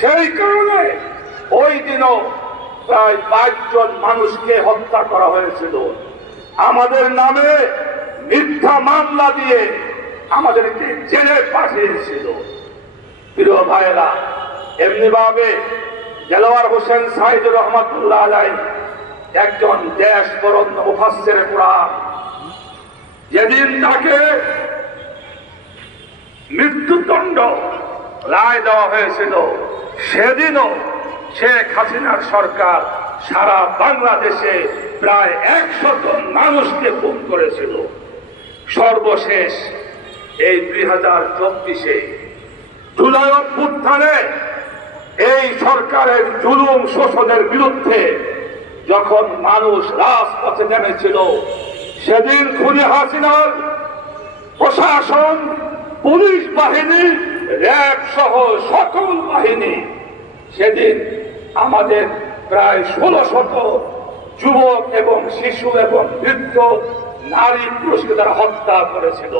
সেই কারণে ওই দিনও প্রায় 22 জন মানুষকে হত্যা করা হয়েছিল। আমাদের নামে মিথ্যা মামলা দিয়ে আমাদেরকে জেলে পাঠিয়েছিল। প্রিয় ভাইয়েরা, এমনি ভাবে দেলোয়ার হোসেন সাইদ রহমাতুল্লাহ আলাইহি একজন দেশ বরণ্য মুফাসসিরে কুরআন, যেদিন তাকে মৃত্যুদণ্ড রায় দেওয়া হয়েছিল, সেদিনও শেখ হাসিনার সরকার সারা বাংলাদেশে প্রায় 100 জন মানুষকে খুন করেছিল। সর্বশেষ এই 2024-এ জুলাই অভ্যুত্থানে এই সরকারের জুলুম শোষণের বিরুদ্ধে যখন মানুষ রাজপথে নেমেছিল, সেদিন খুনি হাসিনার প্রশাসন, পুলিশ বাহিনী, র্যাব সহ সকল বাহিনী সেদিন আমাদের প্রায় 1600 যুবক এবং শিশু এবং বৃদ্ধ নারী পুরুষকে তারা হত্যা করেছিল।